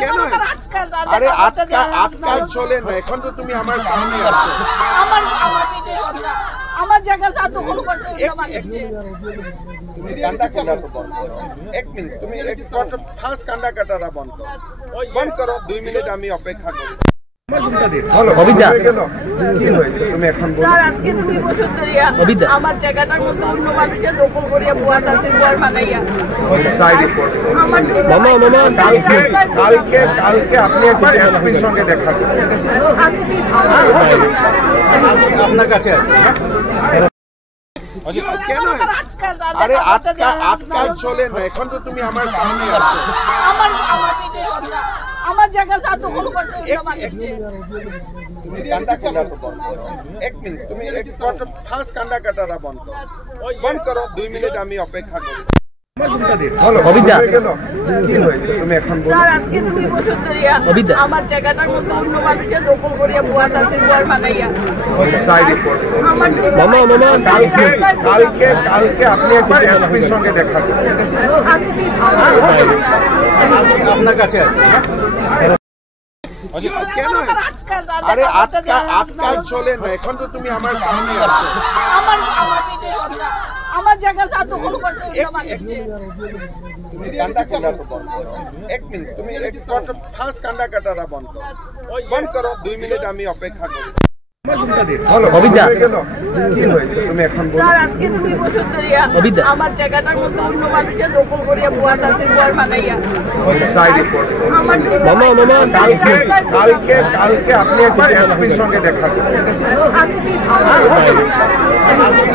কেন? আরে আটকার চলে না, এখন তো তুমি আমার সামনে আছো। আমার জায়গা দখল করছে। তুমি কান্দা কাটাটা বন্ধ করো। 1 মিনিট, তুমি ফার্স্ট কান্দা কাটাটা বন্ধ করো। বন্ধ করো, 2 মিনিট আমি অপেক্ষা করি। অবিদ্যা কি হয়েছে তুমি এখন বলো। স্যার আজকে 2 বছর ধরে আমার জায়গাটার মধ্যে অন্য মানুষের দখল করিয়া বুয়া তাতে ঘর বানাইয়া সাইডে পড়ো। আমার মামা কালকে আপনি একবার এসপির সঙ্গে দেখা করুন। আপনার কাছে আছে। কেন? আরে আটকার চলে না, এখন তো তুমি আমার সামনে আছো। আমার জায়গা দখল করছে। তুমি কান্দা কাটাটা বন্ধ করো। 1 মিনিট, তুমি ফার্স্ট কান্দা কাটাটা বন্ধ করো। বন্ধ করো, 2 মিনিট আমি অপেক্ষা করি। অবিদ্যা কি হয়েছে তুমি এখন বলো। স্যার আজকে 2 বছর ধরে আমার জায়গাটার মধ্যে অন্য মানুষের দখল করিয়া বুয়া তাতে ঘর বানাইয়া সাইডে পড়ো। আমার মামা কালকে আপনি একবার এসপির সঙ্গে দেখা করুন। আপনার কাছে আছে। কেন? আরে আটকার চলে না, এখন তো তুমি আমার সামনে আছো। আমার জায়গা দখল করছে। তুমি কান্দা কাটাটা বন্ধ করো। 1 মিনিট, তুমি ফার্স্ট কান্দা কাটাটা বন্ধ করো। বন্ধ করো, 2 মিনিট আমি অপেক্ষা করি। অবিদ্যা কি হয়েছে তুমি এখন বলো। স্যার আজকে 2 বছর ধরে আমার জায়গাটার মধ্যে অন্য মানুষের দখল করিয়া বুয়া তাতে ঘর বানাইয়া সাইডে পড়ো। আমার মামা কালকে আপনি একবার এসপির সঙ্গে দেখা করুন।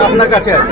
আপনার কাছে আছে।